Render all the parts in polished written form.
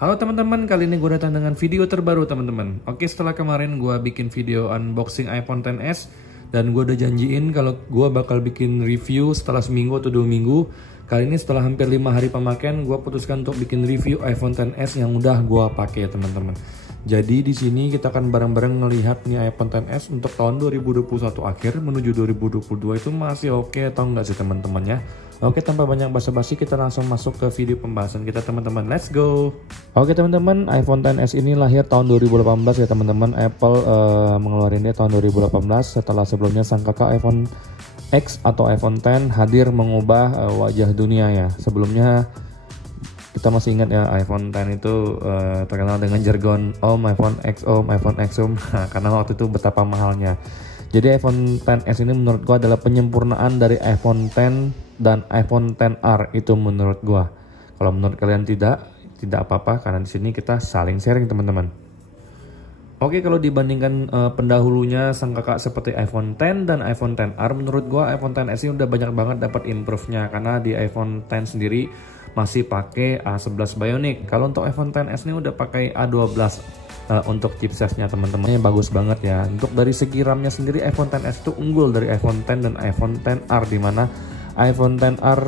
Halo teman-teman, kali ini gue datang dengan video terbaru teman-teman. Oke, setelah kemarin gue bikin video unboxing iPhone XS dan gue udah janjiin kalau gue bakal bikin review setelah seminggu atau 2 minggu. Kali ini setelah hampir 5 hari pemakaian, gue putuskan untuk bikin review iPhone XS yang udah gue pakai teman-teman. Jadi di sini kita akan bareng-bareng melihat nih iPhone XS untuk tahun 2021 akhir menuju 2022 itu masih oke atau enggak sih teman-teman ya. Oke, tanpa banyak basa-basi kita langsung masuk ke video pembahasan kita teman-teman. Let's go. Oke teman-teman, iPhone XS ini lahir tahun 2018 ya teman-teman. Apple mengeluarinnya tahun 2018 setelah sebelumnya sang kakak iPhone X atau iPhone X hadir mengubah wajah dunia ya. Sebelumnya kita masih ingat ya, iPhone X itu terkenal dengan jargon Om, iPhone X Om, iPhone X Om karena waktu itu betapa mahalnya. Jadi iPhone XS ini menurut gua adalah penyempurnaan dari iPhone X dan iPhone XR itu menurut gua. Kalau menurut kalian tidak apa-apa karena di sini kita saling sharing teman-teman. Oke, kalau dibandingkan pendahulunya sang kakak seperti iPhone X dan iPhone XR, menurut gua iPhone XS ini udah banyak banget dapat improve-nya karena di iPhone X sendiri masih pakai A11 Bionic. Kalau untuk iPhone XS ini udah pakai A12 untuk chipsetnya teman-teman, bagus banget ya. Untuk dari segi RAM-nya sendiri iPhone XS itu unggul dari iPhone X dan iPhone XR, di mana iPhone XR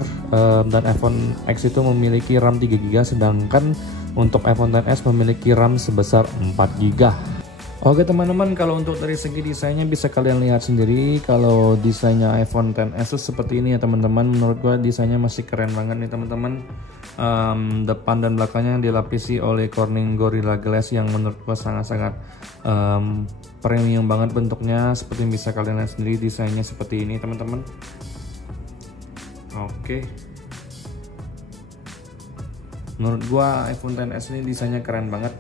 dan iPhone X itu memiliki RAM 3GB sedangkan untuk iPhone XS memiliki RAM sebesar 4GB. Oke teman-teman, kalau untuk dari segi desainnya bisa kalian lihat sendiri kalau desainnya iPhone XS itu seperti ini ya teman-teman. Menurut gua desainnya masih keren banget nih teman-teman. Depan dan belakangnya dilapisi oleh Corning Gorilla Glass yang menurut gua sangat-sangat premium banget bentuknya. Seperti yang bisa kalian lihat sendiri, desainnya seperti ini teman-teman. Oke, menurut gua iPhone XS ini desainnya keren banget.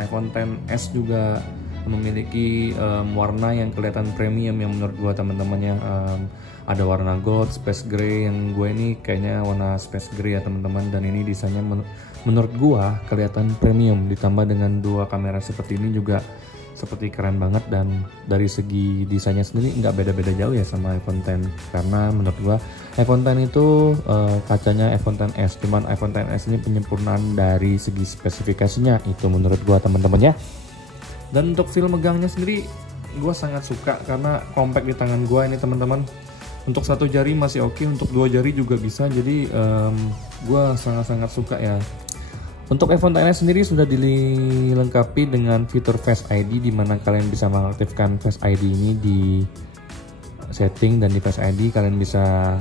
iPhone XS juga memiliki warna yang kelihatan premium yang menurut gua teman-temannya. Ada warna gold, space gray, yang gue ini kayaknya warna space gray ya teman-teman. Dan ini desainnya menurut gua kelihatan premium, ditambah dengan dua kamera seperti ini juga seperti keren banget. Dan dari segi desainnya sendiri nggak beda-beda jauh ya sama iPhone X, karena menurut gua iPhone X itu kacanya iPhone XS, cuman iPhone XS ini penyempurnaan dari segi spesifikasinya itu menurut gua teman-teman ya. Dan untuk feel megangnya sendiri gue sangat suka karena compact di tangan gue ini teman-teman. Untuk satu jari masih oke, untuk dua jari juga bisa, jadi gue sangat-sangat suka ya. Untuk iPhone XS sendiri sudah dilengkapi dengan fitur Face ID, di mana kalian bisa mengaktifkan Face ID ini di setting, dan di Face ID kalian bisa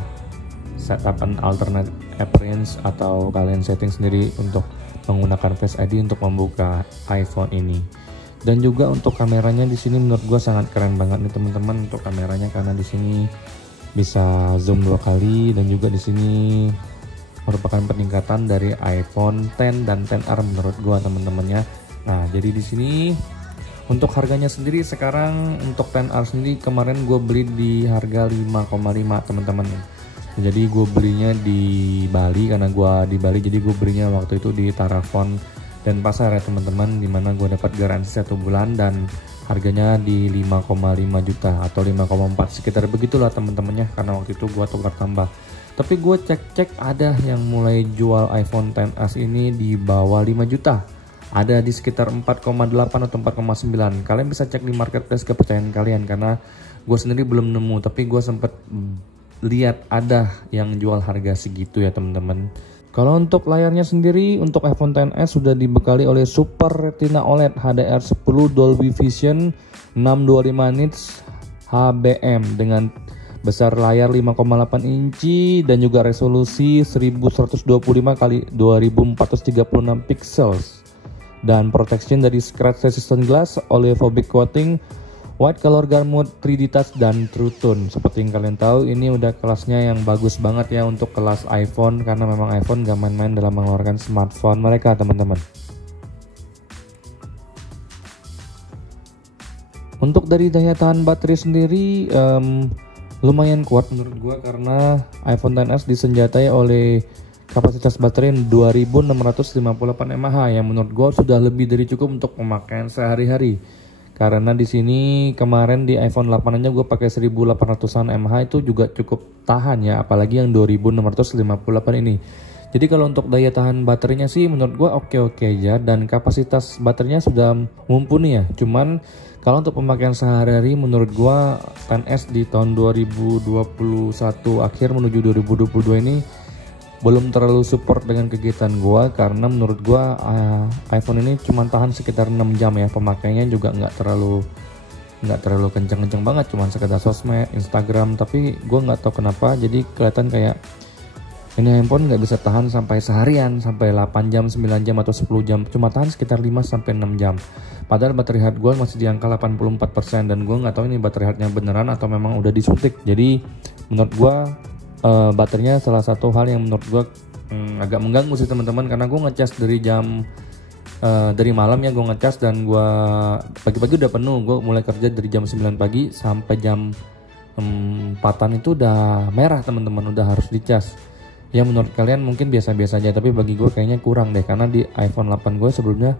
setup an alternate appearance atau kalian setting sendiri untuk menggunakan Face ID untuk membuka iPhone ini. Dan juga untuk kameranya di sini menurut gue sangat keren banget nih teman-teman untuk kameranya, karena di sini bisa zoom 2 kali dan juga di sini merupakan peningkatan dari iPhone X dan XR menurut gue teman-temannya. Nah, jadi di sini untuk harganya sendiri sekarang untuk XR sendiri kemarin gue beli di harga 5,5 teman-teman. Jadi gue belinya di Bali, karena gue di Bali jadi gue belinya waktu itu di Tarafon dan pasar ya teman-teman, dimana gue dapat garansi 1 bulan dan harganya di 5,5 juta atau 5,4 sekitar begitulah teman-temannya, karena waktu itu gue tukar tambah. Tapi gue cek ada yang mulai jual iPhone XS ini di bawah 5 juta, ada di sekitar 4,8 atau 4,9. Kalian bisa cek di marketplace kepercayaan kalian, karena gue sendiri belum nemu, tapi gue sempet lihat ada yang jual harga segitu ya teman-teman. Kalau untuk layarnya sendiri, untuk iPhone XS sudah dibekali oleh Super Retina OLED HDR10 Dolby Vision 625 nits HBM dengan besar layar 5,8 inci dan juga resolusi 1125 x 2436 pixels dan protection dari scratch resistant glass, oleophobic coating, white color guard mode, 3D touch, dan True Tone. Seperti yang kalian tahu, ini udah kelasnya yang bagus banget ya untuk kelas iPhone, karena memang iPhone gak main-main dalam mengeluarkan smartphone mereka teman-teman. Untuk dari daya tahan baterai sendiri lumayan kuat menurut gua, karena iPhone XS disenjatai oleh kapasitas baterai 2658 mAh yang menurut gua sudah lebih dari cukup untuk pemakaian sehari-hari. Karena di sini kemarin di iPhone 8 aja gue pakai 1800-an mAh itu juga cukup tahan ya, apalagi yang 2658 ini. Jadi kalau untuk daya tahan baterainya sih menurut gua oke-oke aja, dan kapasitas baterainya sudah mumpuni ya. Cuman kalau untuk pemakaian sehari-hari menurut gua 10S di tahun 2021 akhir menuju 2022 ini belum terlalu support dengan kegiatan gua, karena menurut gua iPhone ini cuma tahan sekitar 6 jam ya. Pemakaiannya juga nggak terlalu kenceng-kenceng banget, cuman sekedar sosmed, Instagram. Tapi gue nggak tahu kenapa jadi kelihatan kayak ini handphone nggak bisa tahan sampai seharian, sampai 8 jam, 9 jam atau 10 jam, cuma tahan sekitar 5 sampai 6 jam. Padahal baterai health gue masih di angka 84%, dan gue nggak tahu ini baterai healthnya beneran atau memang udah disuntik. Jadi menurut gue baterainya salah satu hal yang menurut gue agak mengganggu sih teman-teman, karena gue ngecas dari malam ya gue ngecas, dan gue pagi-pagi udah penuh. Gue mulai kerja dari jam 9 pagi sampai jam 4-an itu udah merah teman-teman, udah harus dicas. Ya menurut kalian mungkin biasa-biasa aja, tapi bagi gue kayaknya kurang deh, karena di iPhone 8 gue sebelumnya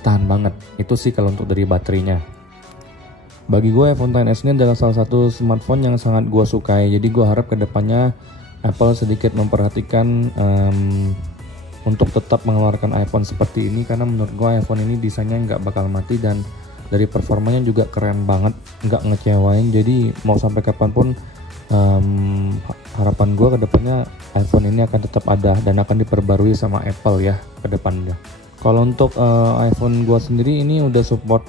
tahan banget. Itu sih kalau untuk dari baterainya. Bagi gue iPhone XS ini adalah salah satu smartphone yang sangat gue sukai. Jadi gue harap kedepannya Apple sedikit memperhatikan untuk tetap mengeluarkan iPhone seperti ini, karena menurut gue iPhone ini desainnya nggak bakal mati, dan dari performanya juga keren banget, nggak ngecewain. Jadi mau sampai kapanpun harapan gue kedepannya iPhone ini akan tetap ada dan akan diperbarui sama Apple ya kedepannya. Kalau untuk iPhone gue sendiri ini udah support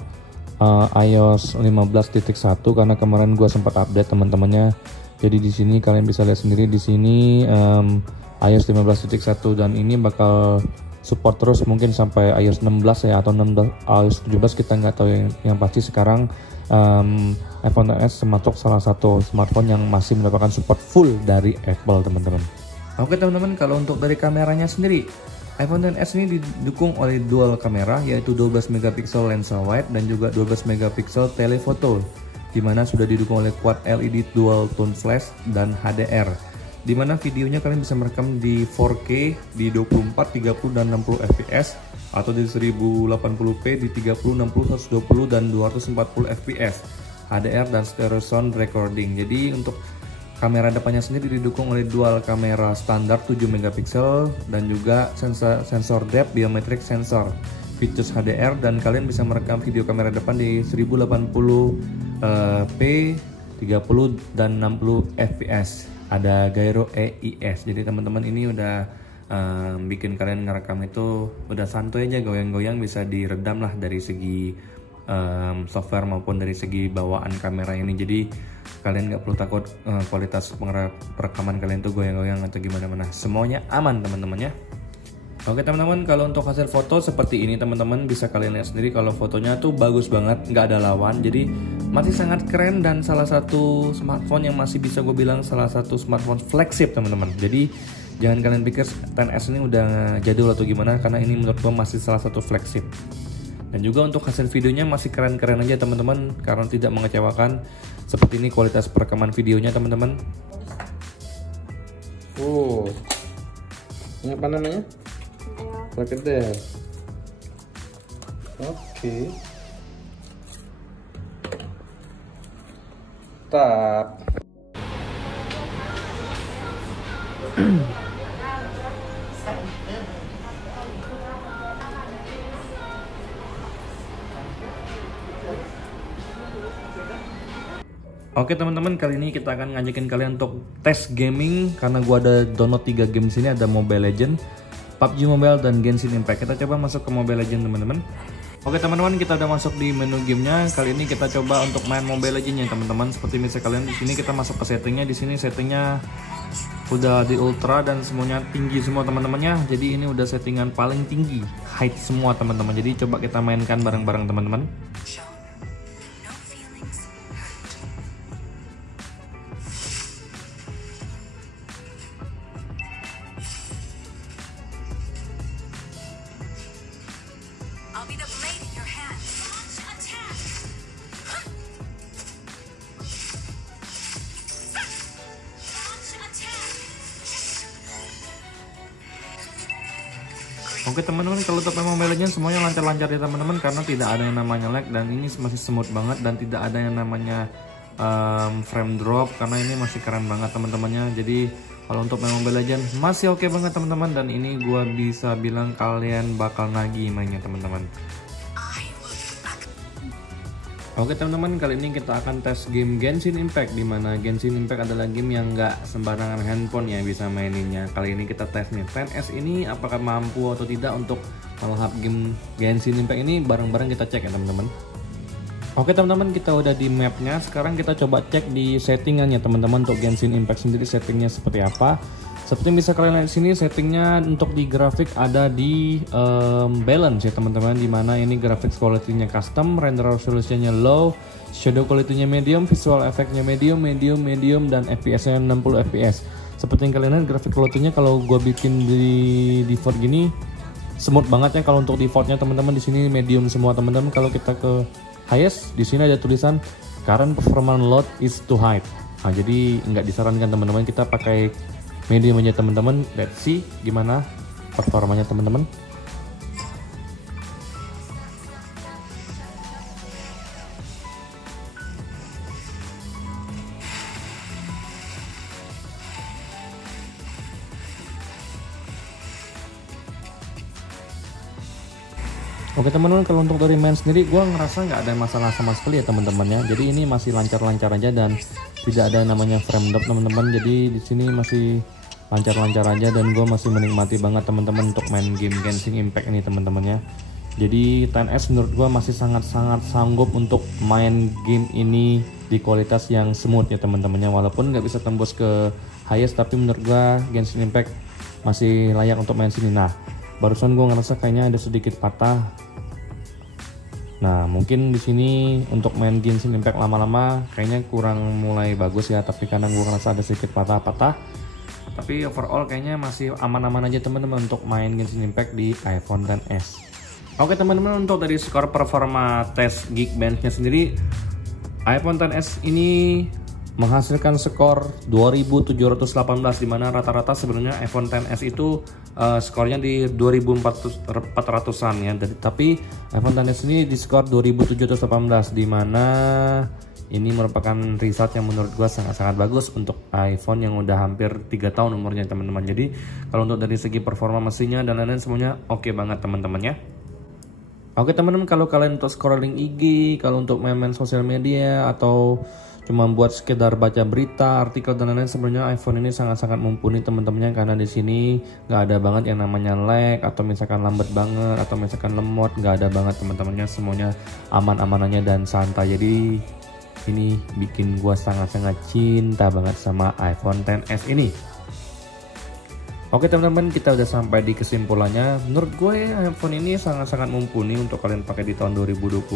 iOS 15.1 karena kemarin gue sempat update teman-temannya. Jadi di sini kalian bisa lihat sendiri di sini iOS 15.1, dan ini bakal support terus mungkin sampai iOS 16 ya, atau iOS 17 kita nggak tahu. Yang pasti sekarang iPhone XS termasuk salah satu smartphone yang masih mendapatkan support full dari Apple teman-teman. Oke teman-teman, kalau untuk dari kameranya sendiri, iPhone XS ini didukung oleh dual kamera, yaitu 12 megapiksel lensa wide dan juga 12 megapiksel telephoto, dimana sudah didukung oleh quad LED dual tone flash dan HDR, dimana videonya kalian bisa merekam di 4K di 24, 30 dan 60 fps, atau di 1080p di 30, 60, 120 dan 240 fps, HDR dan stereo sound recording. Jadi untuk kamera depannya sendiri didukung oleh dual kamera standar 7 megapiksel dan juga sensor depth biometric sensor, features HDR, dan kalian bisa merekam video kamera depan di 1080p, 30 dan 60 fps. Ada gyro EIS. Jadi teman-teman ini udah bikin kalian ngerekam itu udah santuy aja, goyang-goyang bisa diredam lah dari segi software maupun dari segi bawaan kamera ini. Jadi kalian nggak perlu takut kualitas perekaman kalian tuh goyang-goyang atau gimana-mana, semuanya aman teman-teman ya. Oke teman-teman, kalau untuk hasil foto seperti ini teman-teman bisa kalian lihat sendiri kalau fotonya tuh bagus banget, nggak ada lawan. Jadi masih sangat keren dan salah satu smartphone yang masih bisa gue bilang salah satu smartphone flagship teman-teman. Jadi jangan kalian pikir XS ini udah jadul atau gimana, karena ini menurut gue masih salah satu flagship. Dan juga untuk hasil videonya masih keren-keren aja teman-teman, karena tidak mengecewakan. Seperti ini kualitas perekaman videonya teman-teman. Oh, ini apa namanya? Crocodile. Oke. Tap. Oke teman-teman, kali ini kita akan ngajakin kalian untuk tes gaming, karena gua ada download 3 game sini, ada Mobile Legends, PUBG Mobile, dan Genshin Impact. Kita coba masuk ke Mobile Legends teman-teman. Oke teman-teman, kita udah masuk di menu gamenya. Kali ini kita coba untuk main Mobile Legends ya teman-teman. Seperti misalnya kalian di sini kita masuk ke settingnya. Di sini settingnya udah di ultra dan semuanya tinggi semua teman-temannya. Jadi ini udah settingan paling tinggi, height semua teman-teman. Jadi coba kita mainkan bareng-bareng teman-teman. Oke teman-teman, kalau untuk Mobile Legends semuanya lancar-lancar ya teman-teman, karena tidak ada yang namanya lag dan ini masih smooth banget, dan tidak ada yang namanya frame drop, karena ini masih keren banget teman-temannya. Jadi Kalau untuk main Mobile Legends masih oke banget teman-teman, dan ini gua bisa bilang kalian bakal nagih mainnya teman-teman. Oke teman-teman, kali ini kita akan tes game Genshin Impact, dimana Genshin Impact adalah game yang nggak sembarangan handphone ya bisa maininnya. Kali ini kita tes nih 10S ini apakah mampu atau tidak untuk melahap game Genshin Impact ini. Bareng-bareng kita cek ya teman-teman. Oke teman-teman, kita udah di mapnya. Sekarang kita coba cek di settingannya teman-teman untuk Genshin Impact sendiri settingnya seperti apa. Seperti yang bisa kalian lihat di sini, settingnya untuk di grafik ada di balance ya teman-teman, dimana ini graphics quality-nya custom, render resolution-nya low, shadow quality-nya medium, visual effect-nya medium, dan FPS-nya 60 FPS. Seperti yang kalian lihat, graphic quality-nya kalau gue bikin di default gini smooth banget ya. Kalau untuk defaultnya teman-teman di sini medium semua teman-teman. Kalau kita ke highest, di sini ada tulisan current performance load is too high. Nah, jadi nggak disarankan teman-teman kita pakai medium aja teman-teman. Let's see gimana performanya teman-teman. Oke teman-teman, kalau untuk dari main sendiri gue ngerasa nggak ada masalah sama sekali ya teman-teman ya. Jadi ini masih lancar-lancar aja dan tidak ada namanya frame drop teman-teman. Jadi di sini masih lancar-lancar aja dan gue masih menikmati banget teman-teman untuk main game Genshin Impact ini teman-teman ya. Jadi 10S menurut gue masih sangat-sangat sanggup untuk main game ini di kualitas yang smooth ya teman-temannya. Walaupun nggak bisa tembus ke highest, tapi menurut gue Genshin Impact masih layak untuk main sini. Nah, barusan gue ngerasa kayaknya ada sedikit patah. Nah, mungkin di sini untuk main Genshin Impact lama-lama kayaknya kurang mulai bagus ya, tapi karena gue ngerasa ada sedikit patah-patah. Tapi overall kayaknya masih aman-aman aja teman-teman untuk main Genshin Impact di iPhone XS. Oke teman-teman, untuk dari skor performa tes Geekbench-nya sendiri, iPhone XS ini menghasilkan skor 2718, dimana rata-rata sebenarnya iPhone XS itu skornya di 2400-an ya. Tapi iPhone XS ini di skor 2718, dimana ini merupakan result yang menurut gua sangat-sangat bagus untuk iPhone yang udah hampir 3 tahun umurnya teman-teman. Jadi kalau untuk dari segi performa mesinnya dan lain-lain semuanya oke banget teman-teman ya. Oke teman-teman, kalau kalian untuk scrolling IG, kalau untuk main-main sosial media atau cuma buat sekedar baca berita, artikel dan lain-lain, sebenarnya iPhone ini sangat-sangat mumpuni teman-temannya, karena di sini nggak ada banget yang namanya lag atau misalkan lambat banget atau misalkan lemot, nggak ada banget teman-temannya, semuanya aman-amanannya dan santai. Jadi ini bikin gua sangat-sangat cinta banget sama iPhone XS ini. Oke teman-teman, kita udah sampai di kesimpulannya. Menurut gue iPhone ini sangat-sangat mumpuni untuk kalian pakai di tahun 2022.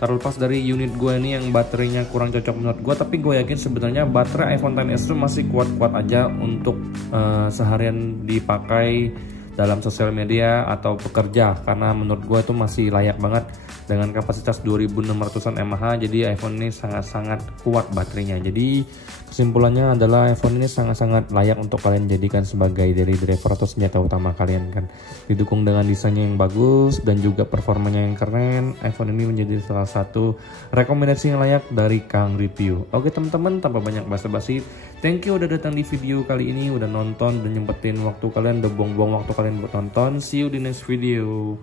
Terlepas dari unit gue ini yang baterainya kurang cocok menurut gue, tapi gue yakin sebenarnya baterai iPhone XS itu masih kuat-kuat aja untuk seharian dipakai dalam sosial media atau bekerja, karena menurut gue itu masih layak banget dengan kapasitas 2600an mAh. Jadi iPhone ini sangat-sangat kuat baterainya. Jadi kesimpulannya adalah iPhone ini sangat-sangat layak untuk kalian jadikan sebagai daily driver atau senjata utama kalian kan. Didukung dengan desainnya yang bagus dan juga performanya yang keren, iPhone ini menjadi salah satu rekomendasi yang layak dari Kang Review. Oke teman-teman, tanpa banyak basa-basi, thank you udah datang di video kali ini, udah nonton dan nyempetin waktu kalian, udah buang-buang waktu kalian buat nonton. See you di next video.